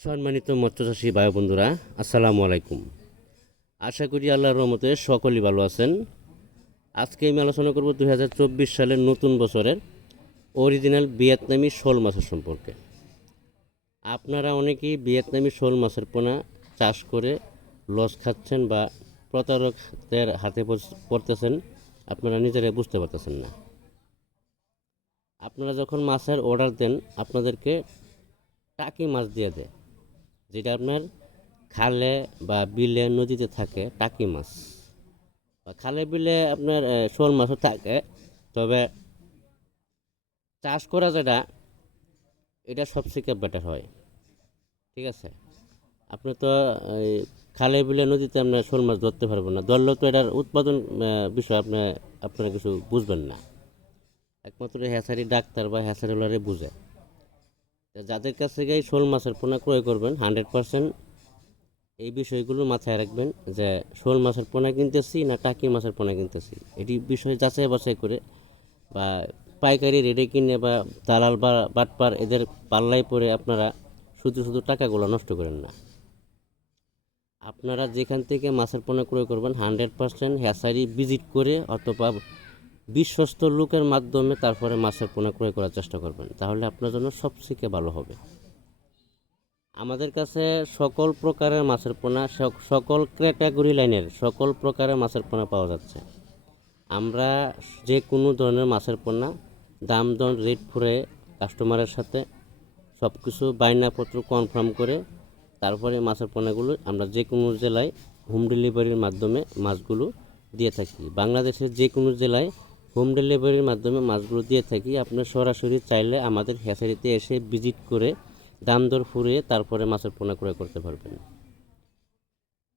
সম্মানিত মৎস্যচাষী ভাই বন্ধুরা, আসসালামু আলাইকুম। আশা করি আল্লাহর রহমতে সকলেই ভালো আছেন। আজকে আমি আলোচনা করব 2024 সালের নতুন বছরের অরিজিনাল ভিয়েতনামি শোল মাছের সম্পর্কে। আপনারা অনেকেই ভিয়েতনামি শোল মাছের পোনা চাষ করে লস খাচ্ছেন বা প্রতারকদের হাতে পড়তেছেন, আপনারা নিজেরাই বুঝতে পারতেছেন না। আপনারা যখন মাছের অর্ডার দেন, আপনাদেরকে টাকি মাছ দিয়ে দেয়, যেটা আপনার খালে বা বিলে নদীতে থাকে টাকি মাছ, বা খালে বিলে আপনার শোল মাছও থাকে। তবে চাষ করা যেটা, এটা সবথেকে বেটার হয়। ঠিক আছে, আপনি তো এই খালে বিলে নদীতে আপনার শোল মাছ ধরতে পারবেন না, ধরলেও তো এটার উৎপাদন বিষয় আপনারা কিছু বুঝবেন না। একমাত্র হ্যাচারি ডাক্তার বা হ্যাচারিওয়ালারে বুঝে। যাদের কাছ থেকে এই শোল মাছের পোনা ক্রয় করবেন, 100% এই বিষয়গুলো মাথায় রাখবেন যে শোল মাছের পোনা কিনতেছি না টাকি মাছের পোনা কিনতেছি, এটি বিষয় যাচাই বাছাই করে বা পাইকারি রেটে কিনে বা দালাল বা বাটপার এদের পাল্লায় পরে আপনারা শুধু শুধু টাকাগুলো নষ্ট করেন না। আপনারা যেখান থেকে মাছের পোনা ক্রয় করবেন 100% হ্যাচারি ভিজিট করে অথবা বিশ্বস্ত লোকের মাধ্যমে তারপরে মাছের পোনা ক্রয় করার চেষ্টা করবেন, তাহলে আপনার জন্য সবথেকে ভালো হবে। আমাদের কাছে সকল প্রকারের মাছের পোনা, সকল ক্যাটাগরি লাইনের সকল প্রকারের মাছের পোনা পাওয়া যাচ্ছে। আমরা যে কোনো ধরনের মাছের পোনা দাম দর রেট করে কাস্টমারের সাথে সব কিছু বায়নাপত্র কনফার্ম করে তারপরে মাছের পোনাগুলো আমরা যে কোনো জেলায় হোম ডেলিভারির মাধ্যমে মাছগুলো দিয়ে থাকি। বাংলাদেশের যে কোনো জেলায় হোম ডেলিভারির মাধ্যমে মাছগুলো দিয়ে থাকি। আপনার সরাসরি চাইলে আমাদের হ্যাচারিতে এসে ভিজিট করে দাম দর ফুরিয়ে তারপরে মাছের পোনা ক্রয় করতে পারবেন।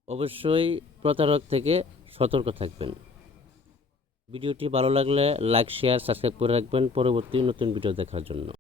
অবশ্যই প্রতারক থেকে সতর্ক থাকবেন। ভিডিওটি ভালো লাগলে লাইক, শেয়ার, সাবস্ক্রাইব করে রাখবেন পরবর্তী নতুন ভিডিও দেখার জন্য।